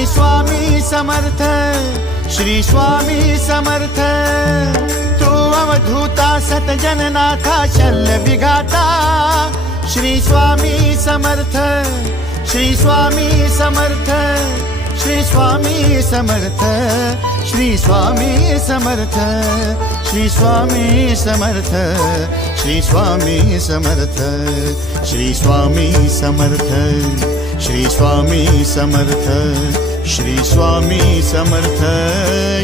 श्री स्वामी समर्थ, श्री स्वामी समर्थ। तू अवधूता सतजननाथा शल्य विघाता, श्री स्वामी समर्थ, श्री स्वामी समर्थ, श्री स्वामी समर्थ, श्री स्वामी समर्थ, श्री स्वामी समर्थ, श्री स्वामी समर्थ, श्री स्वामी समर्थ, श्री स्वामी समर्थ, श्री स्वामी समर्थ,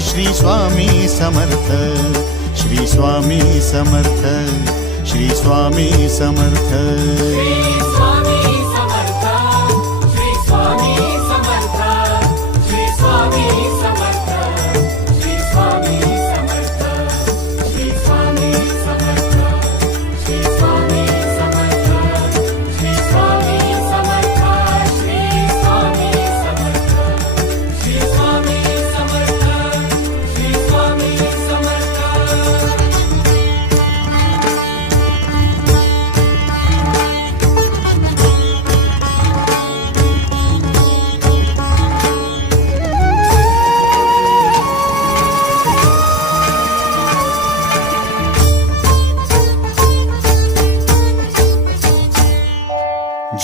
श्री स्वामी समर्थ, श्री स्वामी समर्थ, श्री स्वामी समर्थ।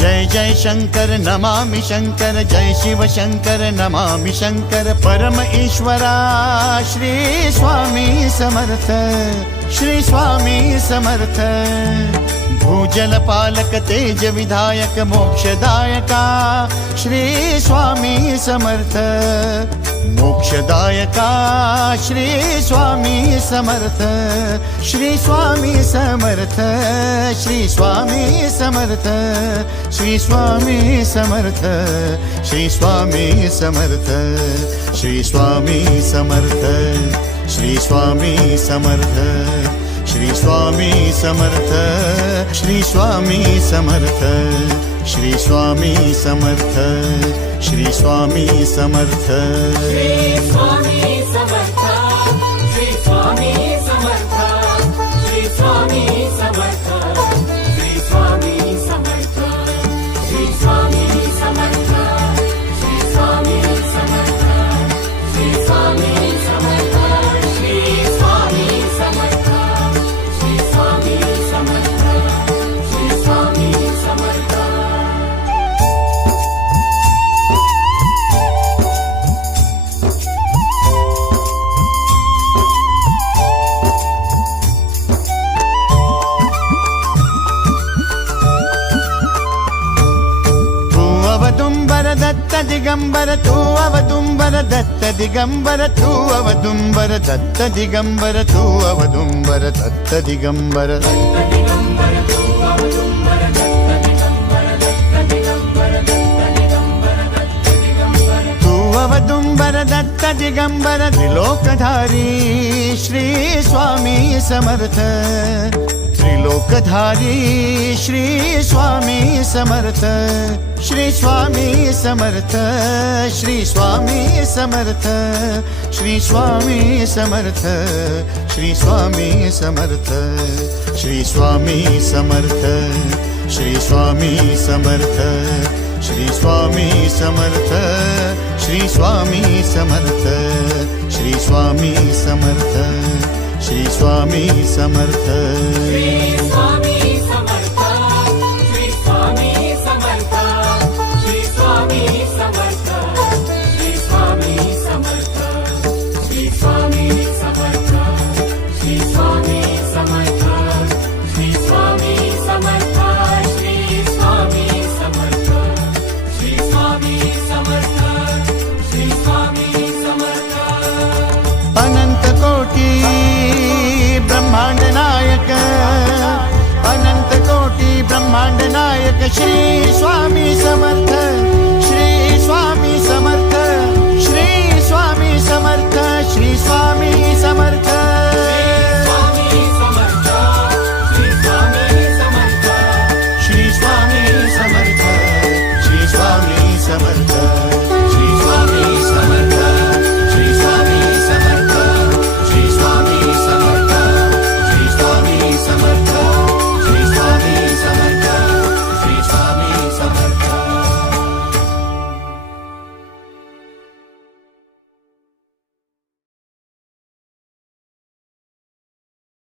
जय जय शंकर नमामि शंकर, जय शिव शंकर नमामि शंकर। परम ईश्वरा श्री स्वामी समर्थ, श्री स्वामी समर्थ। भूजल पालक तेज विधायक मोक्षदायका, श्री स्वामी समर्थ, मोक्षदायका श्री स्वामी समर्थ, श्री स्वामी समर्थ, श्री स्वामी समर्थ, श्री स्वामी समर्थ, श्री स्वामी समर्थ, श्री स्वामी समर्थ, श्री स्वामी समर्थ, श्री स्वामी समर्थ, श्री स्वामी समर्थ, श्री स्वामी समर्थ, श्री स्वामी समर्थ। श्री स्वामी समर्थ, श्री स्वामी समर्थ, श्री स्वामी समर्थ, श्री स्वामी समर्थ, श्री स्वामी समर्थ, श्री स्वामी समर्थ, श्री स्वामी समर्थ, श्री स्वामी समर्थ, श्री स्वामी समर्थ, श्री स्वामी समर्थ। दत्त दिगंबर तू अवदुंबर, दत्त दिगंबर तू अवदुंबर, दत्त दिगंबर तू अवदुंबर, दत्त दिगंबर। तू अवदुंबर दत्त दिगंबर त्रिलोकधारी श्री स्वामी समर्थ, त्रिलोकधारी श्री स्वामी समर्थ, श्री स्वामी समर्थ, श्री स्वामी समर्थ, श्री स्वामी समर्थ, श्री स्वामी समर्थ, श्री स्वामी समर्थ, श्री स्वामी समर्थ, श्री स्वामी समर्थ, श्री स्वामी समर्थ, श्री स्वामी समर्थ, श्री स्वामी समर्थ। श्री स्वामी समर्थ, श्री स्वामी समर्थ, श्री स्वामी समर्थ, श्री स्वामी समर्थ, श्री स्वामी समर्थ, श्री स्वामी समर्थ, श्री स्वामी समर्थ, श्री स्वामी समर्थ, श्री स्वामी समर्थ, श्री स्वामी समर्थ। अनंत कोटी ब्रह्मांड नायक, अनंत कोटी ब्रह्मांड नायक श्री स्वामी